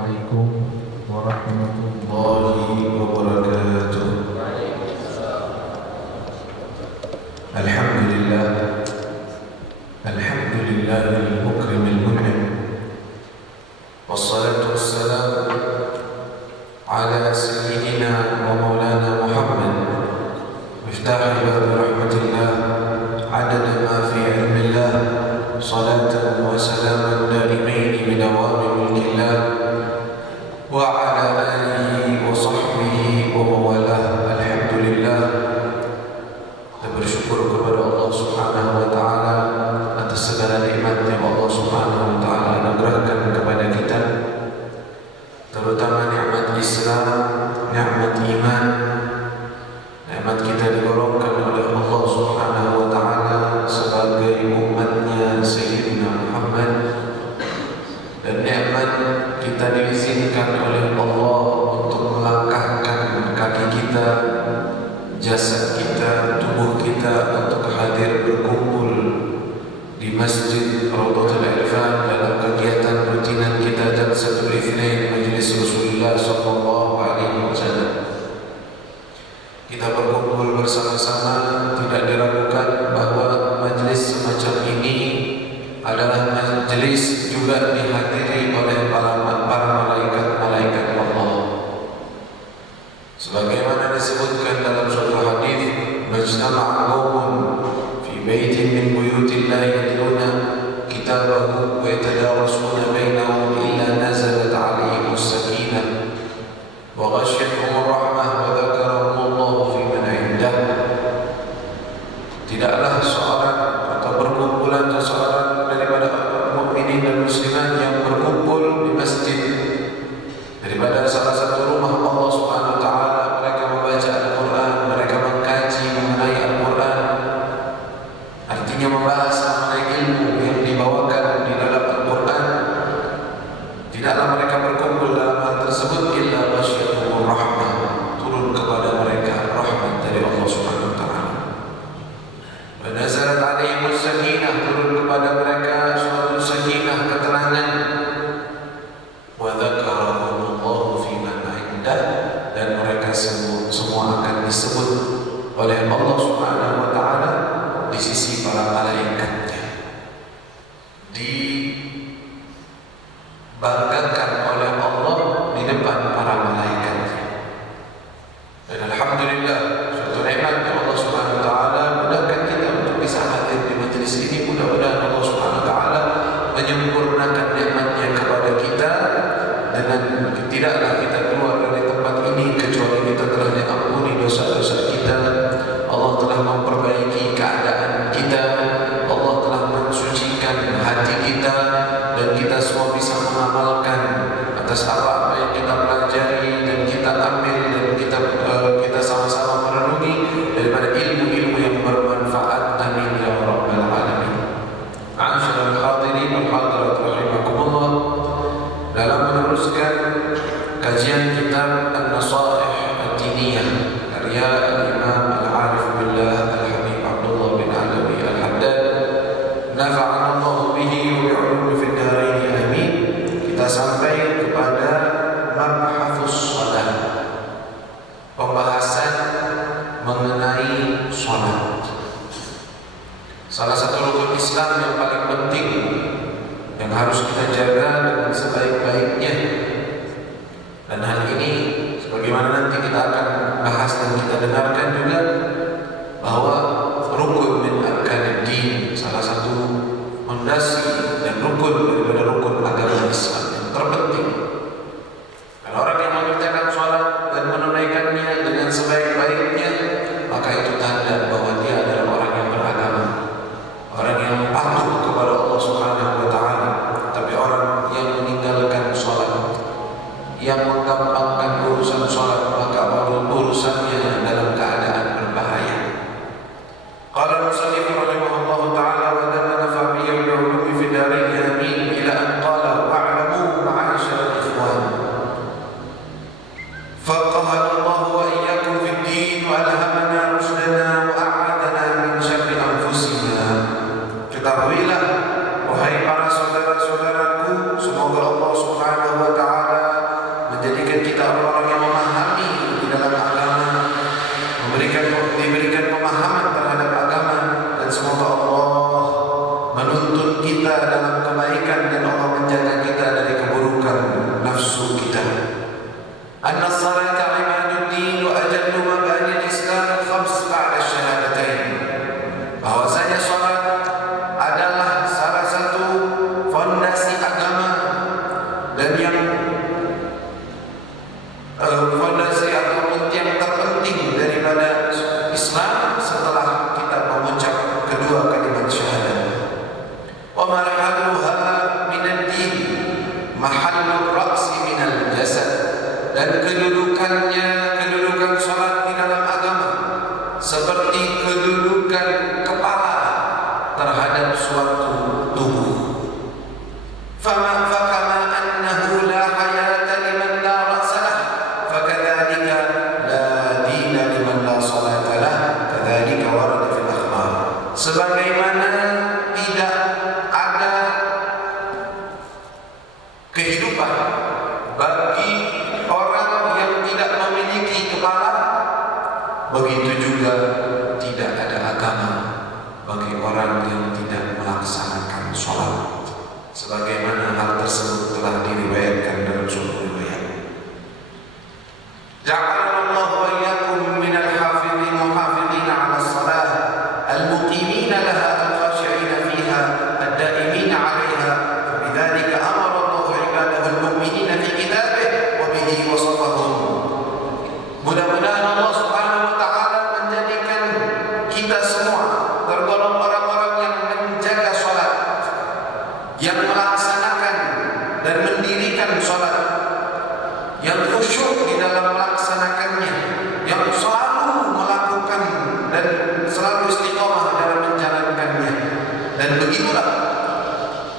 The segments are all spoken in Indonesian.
Assalamualaikum warahmatullahi wabarakatuh. Alhamdulillah, alhamdulillahil mukrimil mun'im, wassalatu wassalamu ala sayyidina wa maulana Muhammad miftahi babi rahmatillah adada ma fi ilmillah, salatan wa salaman daimaini bidawami mulkillah wa ala alihi wa sahbihi wa mawalah. Alhamdulillah, kita bersyukur kepada Allah Subhanahu wa taala atas segala nikmat yang Allah Subhanahu wa taala anugerahkan kepada kita, terutama nikmat Islam, nikmat iman, nikmat kita digolongkan oleh Allah Subhanahu wa taala sebagai umatnya Sayyidina Muhammad, dan nikmat kita diizinkan oleh Allah untuk melangkahkan kaki kita, jasad kita, tubuh kita untuk hadir berkumpul di Masjid Raudhatul Irfan dalam kegiatan rutinan kita Jalsatul Itsnain Majelis Rasulullah sallallahu alaihi wasallam. Kita berkumpul bersama-sama, tidak diragukan bahwa majelis semacam ini adalah majelis juga dihadiri oleh para malaikat-malaikat Allah. Sebagaimana disebutkan dalam suatu hadis, majtama'a qaumun fi baitin min buyutillahi yatluna kitabahu wa yatadarasuna bainahum illa nazalat 'alaihim as-sakinah wa ghashiyatuhum ar-rahmah wa dzakarahumullahu fi man 'indah. Tidaklah seorang atau perkumpulan seseorang daripada mukminin dan muslimat yang berkumpul di masjid, daripada salah satu rumah Allah Subhanahu wa taala, mereka membaca Al-Qur'an, mereka mengkaji mengenai Al-Qur'an, artinya membahas mengenai ilmu yang dibawakan di dalam Al-Qur'an. Tidaklah mereka berkumpul dalam hal tersebut illa ghasyiyatuhum rahmah, turun kepada mereka rahmat dari Allah Subhanahu wa taala. Wa nazalat 'alaihim as-sakinah, turun kepada mereka suatu sakinah, ketenangan. Wa dzakarahumullahu fi man 'indah, dan mereka semua akan disebut oleh Allah Subhanahu wa taala di sisi para malaikatnya, dibanggakan oleh Allah di depan para malaikatnya. Dan alhamdulillah, suatu nikmat yang Allah Subhanahu wa taala mudahkan kita untuk bisa hadir di majelis ini. Mudah-mudahan Allah Subhanahu wa taala menyempurnakan nikmatnya kepada kita, dengan tidaklah kita keluar dari tempat ini kecuali kita telah diampuni dosa-dosa kita, Allah telah memperbaiki keadaan kita, Allah telah mensucikan hati kita, dan kita semua bisa mengamalkan atas apa yang kita pelajari dan kita ambil dan kita sama-sama merenungi daripada ilmu-ilmu yang bermanfaat. Amin ya rabbal alamin. Ma'asyiral hadirin wal hadirat rahimakumullah, dalam meneruskan kajian kitab An-Nasaih Ad-Diniyah karya Al-Imam Al-Arif Billah Al-Habib Abdullah bin Alawi Al-Haddad, nafa'ana Allah bihi wa bi'ulumi fid dharain amin, kita sampai kepada mabhasus shalah, pembahasan mengenai salat. Salah satu rukun Islam yang paling penting yang harus kita jaga dengan sebaik-baiknya. Dan hal ini sebagaimana nanti kita akan bahas dan kita dengarkan juga, bahwa rukun min arkanid din, salah satu fondasi dan rukun daripada rukun agama Islam yang terpenting. Kalau orang yang mengerjakan salat dan menunaikannya dengan sebaik-baiknya, maka itu tanda bahwa dia adalah orang yang beragama, orang yang patuh kepada Allah Subhanahu wa taala. Tapi orang yang meninggalkan salat, yang menggampangkan urusan salat, maka urusannya dalam keadaan berbahaya. Qala al-musannif rahimahullahu taala wa dana nafa'i al-ulum fi darin amin, ila an qala wa'lamu ma'asyiral ikhwan faqahana Allah wa iyyakum fid din wa alhamana rusdana wa a'adana min syarri anfusina. Ketahuilah wahai para saudara-saudaraku, semoga Allah Subhanahu wa taala orang-orang yang memahami di dalam agama, diberikan pemahaman terhadap agama, dan semoga Allah menuntun kita dalam kebaikan dan Allah menjaga kita dari keburukan nafsu kita. Anna salata imaduddin wa ajallu mabani al-Islam al-khams ba'da syahadatain. Bahwasanya salat adalah salah satu fondasi agama dan yang fondasi ataupun yang terpenting daripada Islam setelah kita mengucap kedua kalimat syahadat. Wa marhaluha min ad-din mahallur ra'si min al-jasad. Dan kedudukan salat di dalam agama seperti kedudukan kepala terhadap suatu tubuh. Fakama annahu la hayata liman la ra'sa lah, fakadzalika la dina liman la salata lah, kadzalika warada fil akhbar. Sebagaimana tidak ada kehidupan bagi orang yang tidak memiliki kepala, begitu juga tidak ada agama bagi orang yang tidak melaksanakan sholat. Sebagaimana hal tersebut telah diriwayatkan dalam suatu riwayat. Ja'alallahu wa iyyakum minal hafidhin wa hafidhina 'ala as-salah al-muqimina laha al-khashi'ina fiha ad-da'imina 'alayha. Bidzalika amara Allahu 'ibadahu al-mu'minina fi kitabih wa bihi wasafahum. Mudah-mudahan Allah Subhanahu wa taala menjadikan kita semua tergolong orang-orang yang menjaga salat, yang melaksanakan dan mendirikan salat, yang khusyuk di dalam melaksanakannya, yang selalu melakukan dan selalu istiqamah dalam menjalankannya. Dan begitulah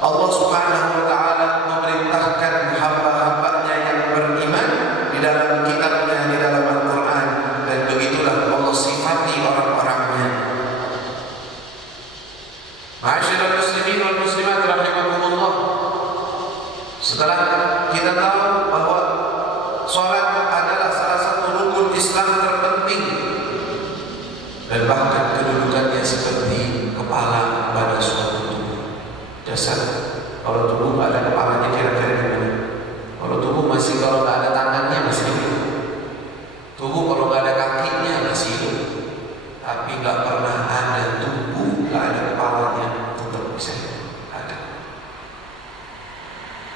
Allah Subhanahu wa taala memerintahkan hamba-hambanya yang beriman di dalam kitabnya, di dalam Al-Quran, dan begitulah Allah sifati orang-orangnya. Ma'asyiral muslimin wal muslimat rahimakumullah. Setelah kita tahu bahwa salat adalah salah satu rukun Islam terpenting dan bahkan kedudukannya seperti kepala pada suatu tubuh, jasad. Kalau tubuh nggak ada kepalanya kira-kira gimana? Kalau tubuh masih, kalau nggak ada tangannya masih hidup. Tubuh kalau nggak ada kakinya masih hidup. Tapi nggak pernah ada tubuh nggak ada kepalanya tetap bisa hidup. Ada.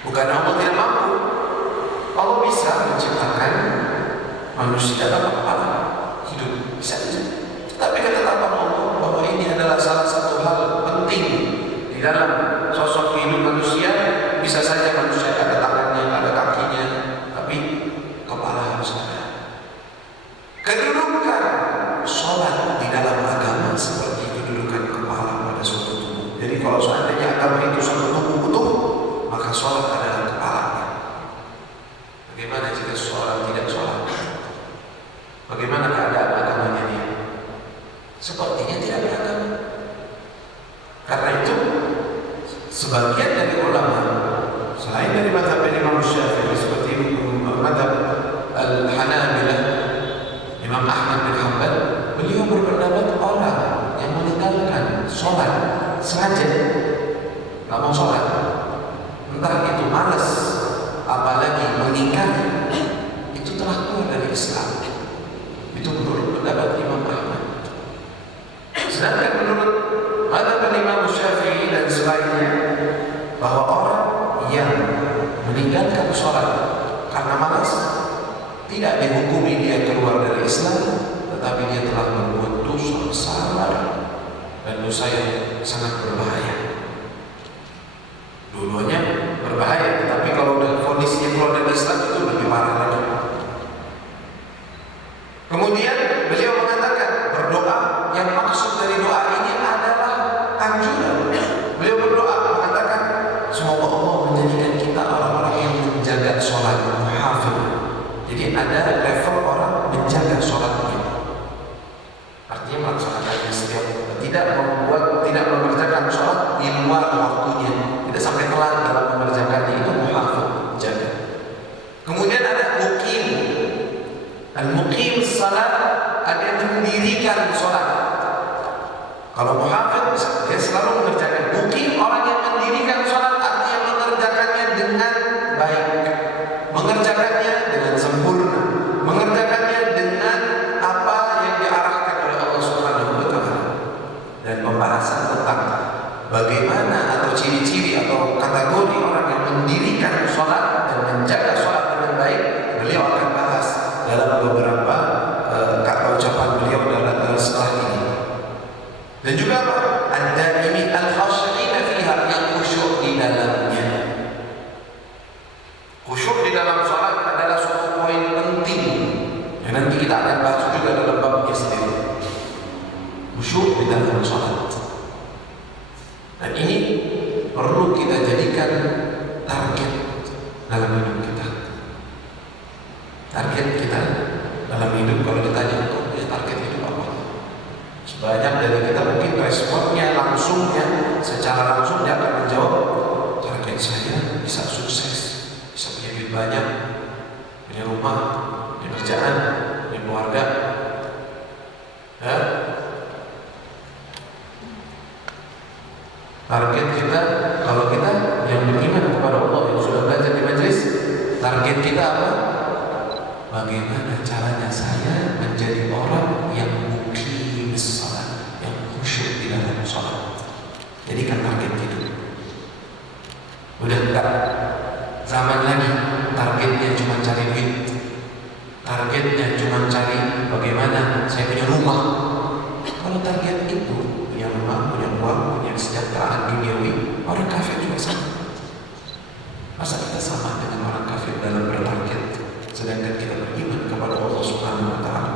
Bukan Allah tidak mampu. Allah bisa menciptakan manusia tanpa kepala hidup, bisa saja. Tapi ketetapan Allah bahwa ini adalah salah satu hal penting di dalam sosok hidup manusia. Bisa saja manusia ada tangannya, ada kakinya, tapi kepala harus ada. Kedudukan sholat di dalam agama seperti kedudukan kepala pada suatu tubuh. Jadi kalau seandainya agama itu suatu tubuh utuh, maka sholat adalah kepalanya. Bagaimana jika seorang tidak sholat? Bagaimana keadaan agamanya dia? Sepertinya tidak beragama. Karena itu sebagian dari ulama selain dari mazhab Imam Syafi'i seperti mazhab Al-Hanabilah, Imam Ahmad bin Hanbal, beliau berpendapat orang yang meninggalkan sholat sengaja nggak mau sholat, entah itu malas apalagi mengingkari, itu telah keluar dari Islam. Itu menurut pendapat Imam Ahmad. Sedangkan menurut mazhab Imam Syafi'i dan selainnya, bahwa orang yang meninggalkan sholat karena malas tidak dihukumi dia keluar dari Islam, tetapi dia telah berbuat dosa besar dan dosa yang sangat berbahaya. Dua-duanya berbahaya, tetapi kalau udah kondisinya keluar dari Islam itu lebih parah lagi. Kemudian beliau mengatakan berdoa, yang maksud dari doa ini adalah anjuran. Beliau berdoa mengatakan semoga Allah menjadikan kita orang-orang yang menjaga sholat, muhafid. Jadi ada level orang menjaga sholatnya, artinya melaksanakannya setiap, tidak mengerjakan sholat di luar waktunya, tidak sampai telat dalam mengerjakannya, itu muhafid, jaga. Kemudian ada mukim, Al-muqim salat ada yang mendirikan salat. Kalau muhafidz dia selalu mengerjakan. Muqim orang yang mendirikan salat artinya mengerjakannya dengan baik, mengerjakannya dengan sempurna, mengerjakannya dengan apa yang diarahkan oleh Allah Subhanahu wa taala. Dan pembahasan tentang bagaimana atau ciri-ciri atau kategori orang yang mendirikan salat dan menjaga salat dengan baik, beliau akan bahas dalam beberapa ucapan beliau dalam setelah ini. Dan juga ad-daimi al-khashi'ina fiha, yang khusyuk di dalamnya. Khusyuk di dalam salat adalah suatu poin penting yang nanti kita akan bahas juga dalam babnya sendiri. Khusyuk di dalam salat. Dan ini perlu kita jadikan target dalam hidup kita. Target kita dalam hidup, kalau ditanya kau punya target hidup apa? Sebanyak dari kita mungkin responnya langsungnya, secara langsung dia akan menjawab, target saya bisa sukses, bisa punya duit banyak, punya rumah, punya kerjaan, punya keluarga. Ya? Target kita, kalau kita yang beriman kepada Allah, yang sudah belajar di majelis, target kita apa? Bagaimana caranya saya menjadi orang yang muqim salat, yang khusyuk di dalam salat. Jadikan target hidup. Udah enggak zaman lagi targetnya cuma cari duit, targetnya cuma cari bagaimana saya punya rumah. Kalau target itu punya rumah, punya uang, punya kesejahteraan duniawi, orang kafir juga sama. Masa kita sama dengan orang kafir dalam bertarget, sedangkan kita beriman kepada Allah Subhanahu wa taala?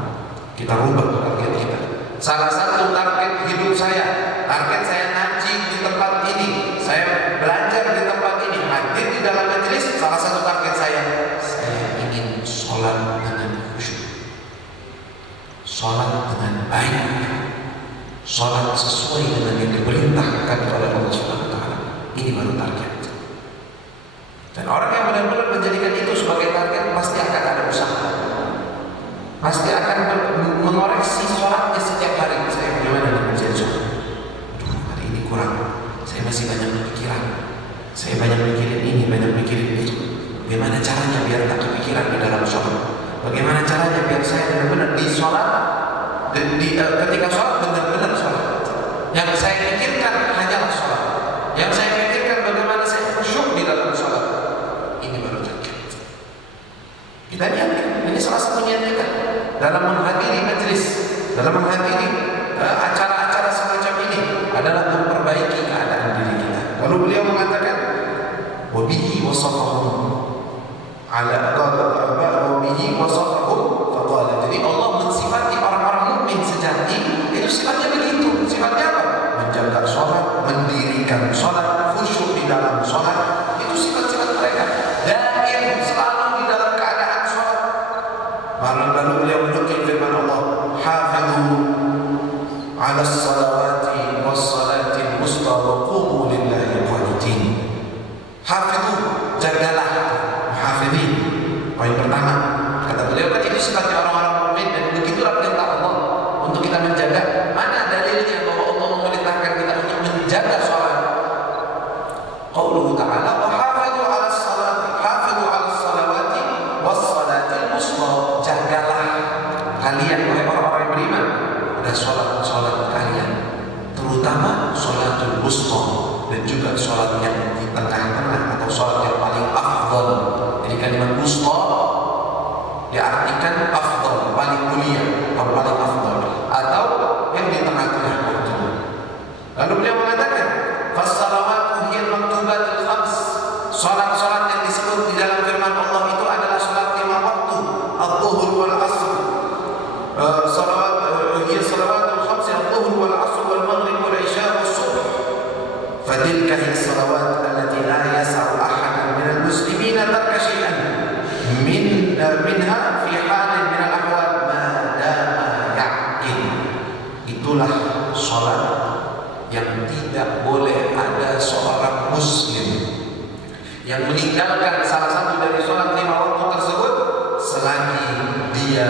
Kita rubah target kita. Salah satu target hidup saya, target saya ngaji di tempat ini, saya belajar di tempat ini, hadir di dalam majelis. Salah satu target saya ingin sholat dengan khusyuk, sholat dengan baik, sholat sesuai dengan yang diperintahkan oleh Allah Subhanahu wa taala. Ini baru target. Dan orang yang benar-benar menjadikan itu sebagai target pasti akan ada usaha, pasti akan mengoreksi sholatnya setiap hari. Saya bagaimana nih menjadi sholat? Aduh, hari ini kurang. Saya masih banyak pikiran. Saya banyak mikirin ini, banyak mikirin itu. Bagaimana caranya biar tak kepikiran di dalam sholat? Bagaimana caranya biar saya benar-benar di sholat, ketika sholat benar-benar sholat. Yang saya pikirkan hanyalah sholat. Yang saya pikirkan bagaimana saya khusyuk di dalam sholat. Ini baru target. Kita niatkan. Ini salah satu niat kita dalam menghadiri majelis, dalam menghadiri acara-acara semacam ini adalah memperbaiki keadaan diri kita. Lalu beliau mengatakan, wabihi wasafahum ala wabihi wasafahum faqala. Jadi Allah mensifati orang-orang mukmin sejati itu sifatnya begitu. Sifatnya apa? Menjaga sholat, mendirikan sholat, khusyuk di dalam sholat. Itu sifat-sifat mereka. Daim selalu di dalam keadaan sholat. Lalu beliau menukil firman Allah, hafidhu ala salawati was salatil wusta wa qumu lillahi qanitin. Hafidhu, jagalah. Hafidhin. Poin pertama, kata beliau kan itu sifatnya orang-orang mukmin, dan begitulah perintah Allah untuk kita menjaga. Mana dalilnya bahwa Allah memerintahkan kita untuk menjaga sholat? Qauluhu ta'ala, wa hafidhu ala salati, hafidhu ala salawati was salatil wusta. Jagalah kalian oleh orang-orang yang beriman pada sholat kalian, terutama sholatul wusta, dan juga sholat yang di tengah-tengah atau sholat yang paling afdal. Jadi kalimat wusta diartikan afdal, paling mulia atau paling afdal, atau yang di tengah-tengah waktu. Lalu beliau mengatakan, fas-salawatu hiyal maktubatul khams. Salat-salat yang disebut di dalam firman Allah itu adalah salat 5 waktu, adh-dhuhr wal 'ashr. Salawat hiya salawatul khams, adh-dhuhr wal 'ashr wal maghrib wal 'isya was subh. Fatilka hiya salawat allati la yas'u ahadan minal muslimina tarka syai'an minha fi halin min al-ahwal ma dama yaqin. Itulah salat yang tidak boleh ada seorang muslim yang meninggalkan salah satu dari sholat 5 waktu tersebut selagi dia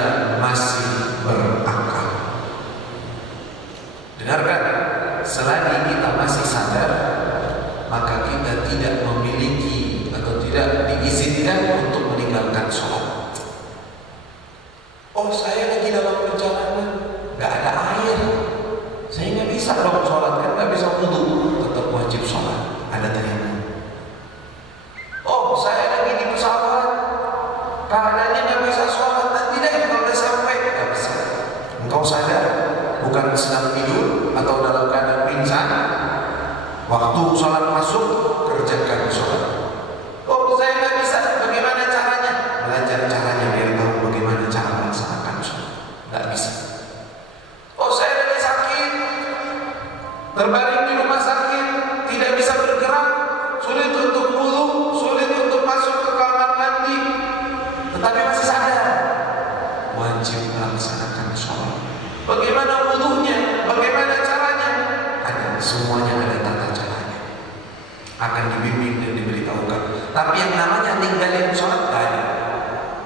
bisa dong sholat, kan nggak bisa wudu, tetap wajib sholat, ada tayamum. Oh, saya lagi di pesawat, keadaannya nggak bisa sholat, nanti deh kalau udah sampai nggak bisa. Engkau sadar, bukan sedang tidur atau dalam keadaan pingsan, waktu sholat masuk kerjakan sholat. Oh, saya nggak bisa, bagaimana caranya? Belajar caranya biar tahu bagaimana cara melaksanakan sholat. Nggak bisa. Oh, saya lagi sakit, terbaring di rumah sakit, tidak bisa bergerak, sulit untuk wudu, sulit untuk masuk ke kamar mandi, tetapi masih sadar, wajib melaksanakan sholat. Bagaimana wudunya? Bagaimana caranya? Ada, semuanya ada tata caranya. Akan dibimbing dan diberitahukan. Tapi yang namanya tinggalin sholat tidak ada,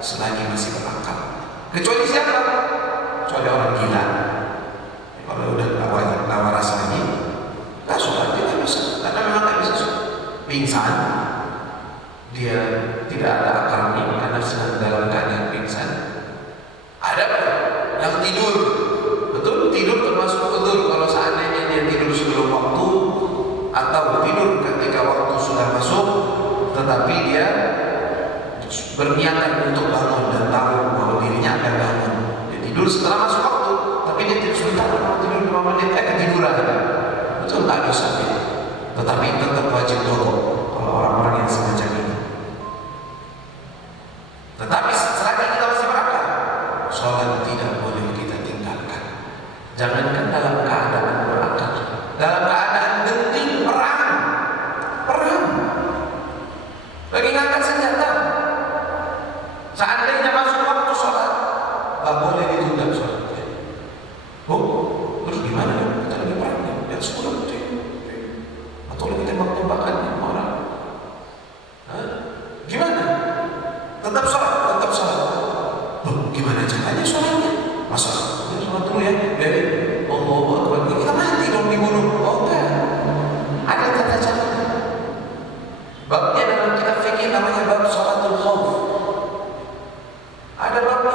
selagi masih berakal. Kecuali siapa? Kecuali orang gila. Kalau udah nggak waras lagi, nggak sholat, dia nggak bisa, karena memang nggak bisa sholat. Pingsan, dia tidak ada akalnya karena sedang dalam keadaan pingsan. Ada pun yang tidur, betul, tidur termasuk udzur kalau seandainya dia tidur sebelum waktu atau tidur ketika waktu sudah masuk, tetapi dia berniatan untuk bangun dan tahu bahwa dirinya akan bangun. Dia tidur setelah masuk waktu, tapi dia tidak sebentar mau tidur 5 menit, ketiduran. Betul, tak dosa dia. Tetapi tetap wajib dulu kalau orang-orang yang semacam ini. Tetapi selagi kita masih berakal, sholat tidak boleh kita tinggalkan. Jangankan dalam keadaan berakal, dalam keadaan genting perang, lagi ngangkat senjata, seandainya masuk waktu sholat, tak boleh ditunda sholat. Oh, terus gimana ya? Kita lagi perang, ya sekolah atau lagi tembak-tembakan sama orang. Gimana? Tetap sholat. Oh, gimana caranya sholatnya? Masa ya sholat dulu ya, dari Allahu Akbar, kita mati dong dibunuh. Oh enggak, ada tata cara. Babnya dalam kitab fikih namanya bab sholatul khauf. Ada babnya.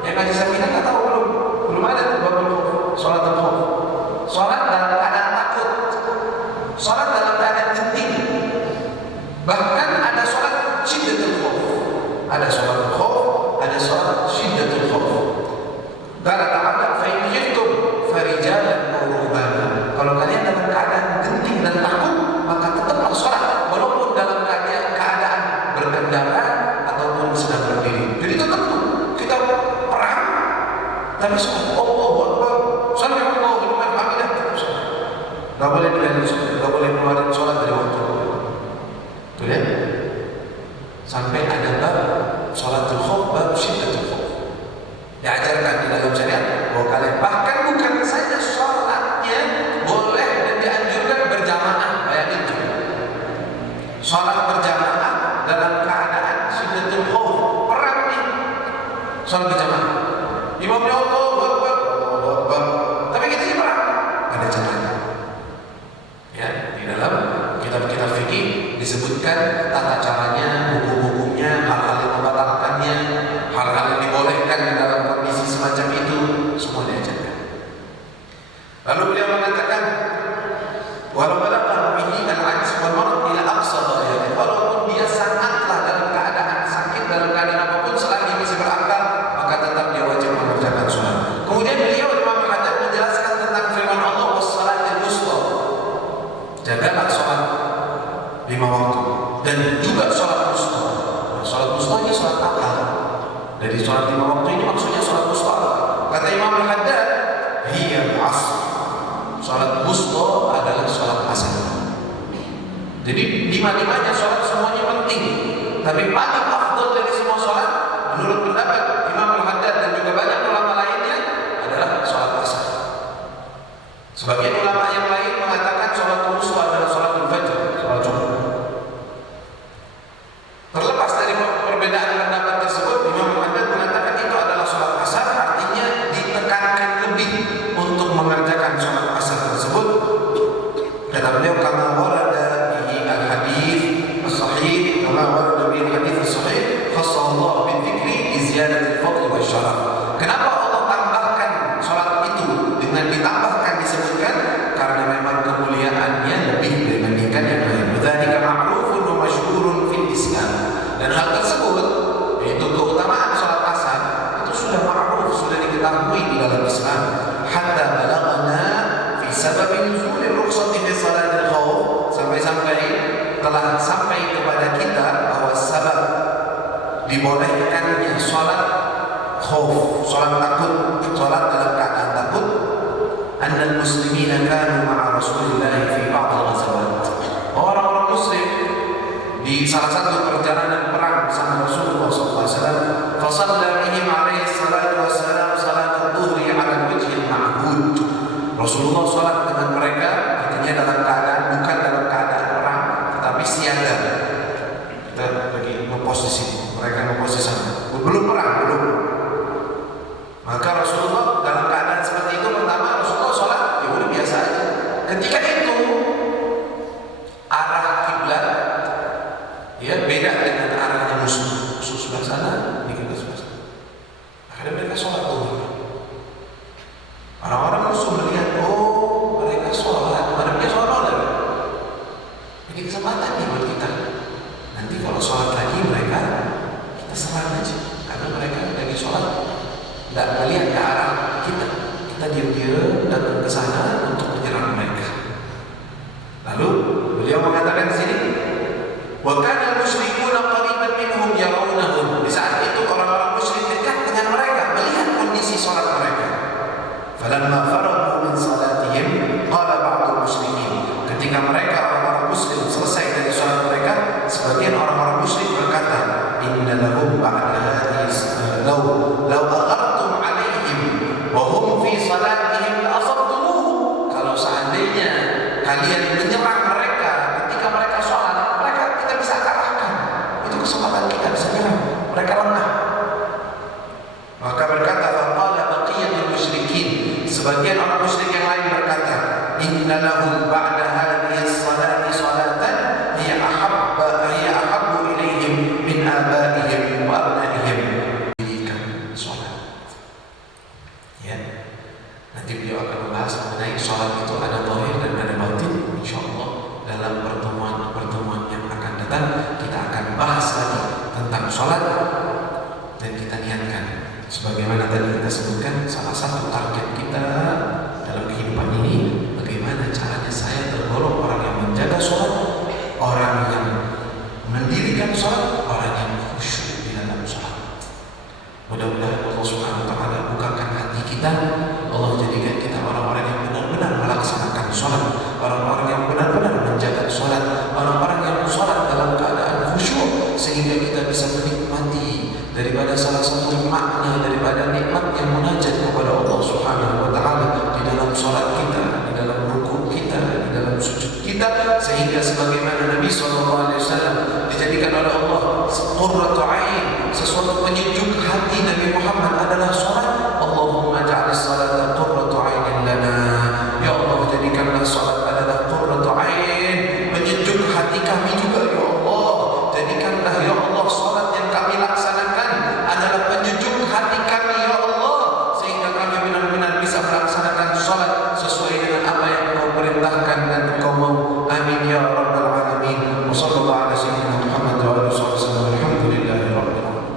Yang ngaji Safinah nggak tahu belum ada tuh babul khauf, sholatul khauf. Sholat dalam keadaan takut, sholat dalam keadaan genting. Bahkan ada sholat syiddatul khauf, ada sholatul khauf, ada sholat syiddatul khauf. Qala ta'ala fa in khiftum farijalan aw rukbanan. Kalau kalian dalam keadaan genting dan takut, maka tetaplah sholat walaupun dalam keadaan berkendara ataupun sedang berdiri. Jadi tetap tuh kita perang, tapi sholat Allahu Akbar, sallallahu liman hamidah. Nggak boleh tinggalin sholat, nggak boleh mengeluarkan sholat dari waktu. Tuh ya. Sampai ada bab sholatul khauf, bab syiddatul khauf. Diajarkan di dalam syariat bahwa kalian bahkan bukan saja sholatnya boleh dan dianjurkan berjamaah, bayangin itu. Sholat berjamaah dalam keadaan syiddatul khauf, perang nih. Sholat berjamaah, imamnya Allahu Akbar, tapi kita ini perang, ada caranya. Ya, di dalam kitab-kitab fikih disebutkan tata caranya, hukum-hukumnya, hal-hal yang membatalkannya, hal-hal yang dibolehkan di dalam kondisi semacam itu, semua diajarkan. Lalu beliau mengatakan, walau balagha bihi al-'ajz wal marad ila aqsa ghayati, walaupun dia sangatlah dalam keadaan sakit, dalam keadaan apapun, selagi masih berakal, maka tetap dia wajib mengerjakan sholat. Kemudian beliau Imam Haddad menjelaskan tentang firman Allah was-salatil wusta, jagalah sholat 5 waktu dan juga sholat wusta. Sholat wusta ini sholat apa? Dari sholat 5 waktu ini maksudnya sholat wusta. Kata Imam Haddad, hiya al-'asr. Sholat wusta adalah sholat asar. Jadi 5-5-nya sholat semuanya penting, tapi paling afdal dari semua sholat menurut pendapat Imam Haddad dan juga banyak ulama lainnya adalah sholat asar. Sebagian ulama yang lain mengatakan sholat wusta adalah sholatul fajr, sholat Jumat. Terlepas dari perbedaan pendapat tersebut, Imam Haddad mengatakan itu adalah sholat asar, artinya ditekankan lebih untuk mengerjakan sholat asar tersebut. Kata beliau, kama warada bihi al-hadith as-sahih, kama warada bihi al-hadith as-sahih, khassa Allah bi-dzikri bi ziyadatil fadl wa syaraf. Kenapa Allah tambahkan sholat itu dengan ditambahkan disebutkan? Karena dibolehkannya sholat khauf, sholat takut, sholat dalam keadaan takut. Annal muslimina kanu ma'a Rasulillah fi ba'd al-ghazawat. Orang-orang muslim di salah satu perjalanan perang bersama Rasulullah SAW, fasalla bihim alaihi salatu wassalam salat adh-dhuhri ala al-wajhi al-ma'hud. Rasulullah sholat dengan mereka, artinya dalam keadaan bukan dalam keadaan perang, tetapi siaga. Kita lagi memposisi, mereka memposisi sana. Belum perang, belum. Maka Rasulullah dalam keadaan seperti itu, pertama Rasulullah sholat, ya udah biasa aja. Ketika itu arah kiblat ya beda dengan arahnya musuh. Musuh sebelah sana, di kiblat sebelah sana. Akhirnya mereka sholat tuh. Orang-orang musuh melihat, oh mereka sholat, mereka sholat lagi. Ini kesempatan nih buat kita. Nanti kalau sholat lagi mereka, kita serang aja. Karena mereka lagi sholat, tidak melihat ke arah kita. Kita diam-diam datang ke sana untuk menyerang mereka. Lalu beliau mengatakan di sini, wa kana al-musyrikuna qariban minhum yarawnahum. Di saat itu orang-orang musyrik dekat dengan mereka, melihat kondisi sholat mereka. Falamma faragu min salatihim qala ba'dul musyrikin. Ketika mereka orang-orang muslim selesai dari sholat mereka, sebagian orang-orang musyrik berkata, inna lahum ba'da hadhihi law aghartum alaihim wa hum fi salatihim la asabtumuhum. Kalau seandainya kalian menyerang mereka ketika mereka sholat, mereka kita bisa kalahkan. Itu kesempatan kita bisa nyerang. Mereka lengah. Maka berkata faqala baqiyatul musyrikin. Sebagian orang musyrik yang lain berkata, inna lahum ba'da hadhihi as-salati salatan hiya ahabbu ilaihim min abaihim wa abnaihim. Dirikan salat. Ya. Nanti beliau akan membahas mengenai salat itu ada zahir dan ada batin. Insyaallah dalam pertemuan yang akan datang kita akan bahas lagi tentang salat dan kita niatkan. Sebagaimana tadi kita sebutkan, salah satu target kita dalam kehidupan ini, bagaimana caranya saya tergolong orang yang menjaga sholat, orang yang mendirikan sholat, orang yang khusyuk di dalam sholat. Mudah-mudahan Allah Subhanahu Wa Taala bukakan hati kita, Allah jadikan kita orang-orang yang benar-benar melaksanakan sholat, orang-orang yang benar-benar menjaga sholat, orang-orang yang sholat dalam keadaan khusyuk, sehingga kita bisa menikmati daripada salah satu makna daripada nikmat yang munajat kepada Allah Subhanahu Wa Taala di dalam salat kita, di dalam rukuk kita, di dalam sujud kita, sehingga sebagaimana Nabi SAW dijadikan oleh Allah qurratu ain, sesuatu penyejuk hati Nabi Muhammad adalah salat. Allahumma ja'al salata qurratu ainin lana. Ya Allah, jadikanlah salat adalah qurratu ain, penyejuk hati kami juga ya Allah. Jadikanlah ya Allah salat yang kami laksanakan adalah penyejuk hati kami ya Allah, sehingga kami benar-benar bisa melaksanakan salat sesuai dengan apa yang Engkau perintahkan dan Engkau mau. Amin ya rabbal alamin. Wa sallallahu ala sayyidina Muhammad wa alihi wasallam. Alhamdulillahi rabbil alamin.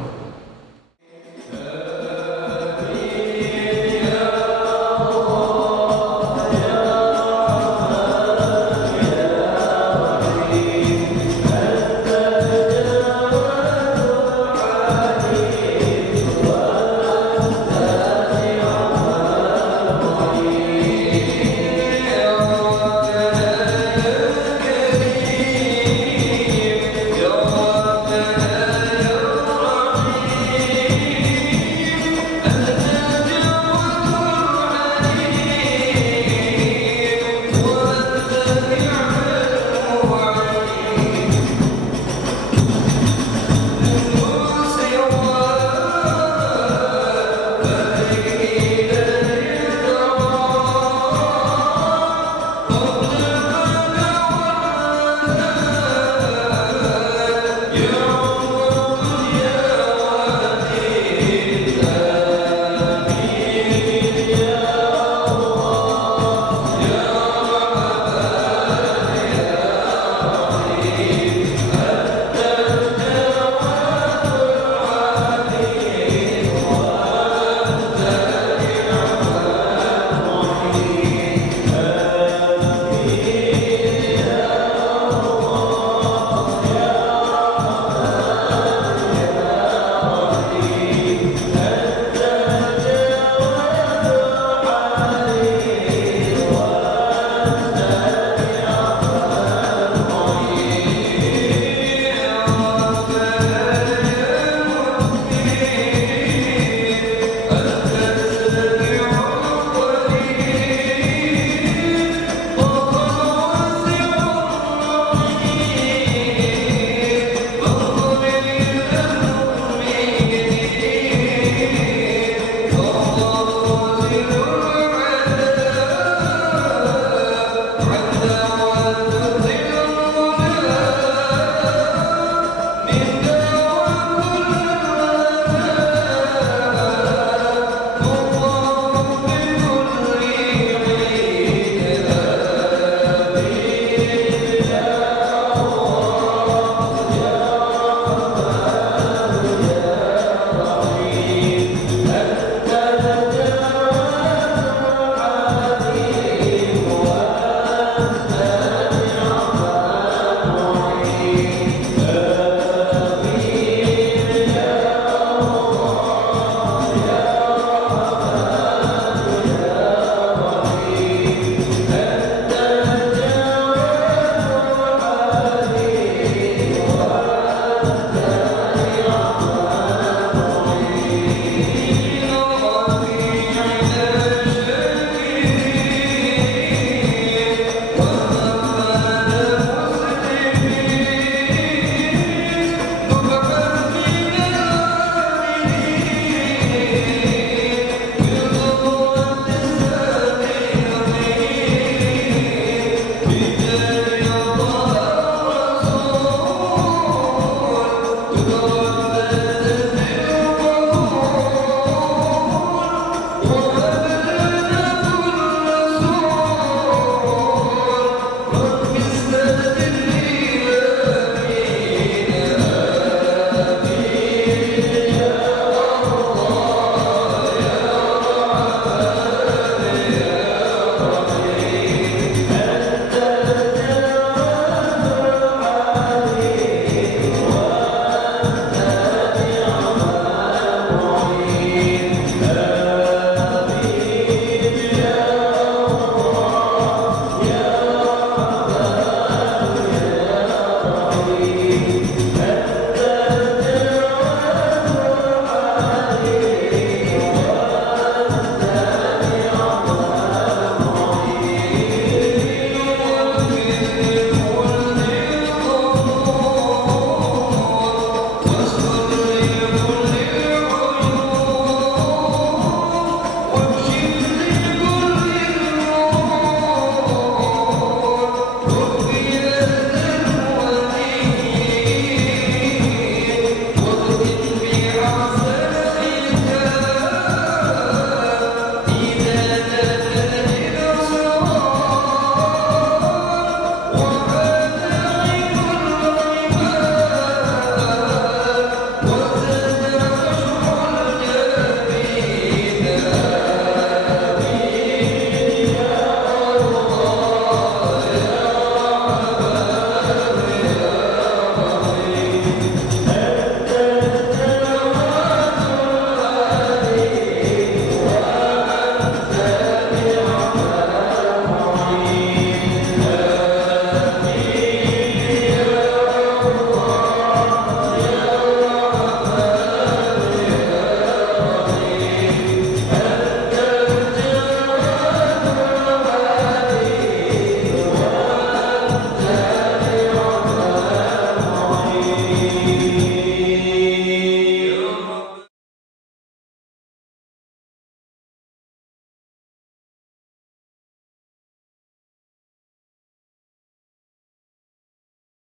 الضالين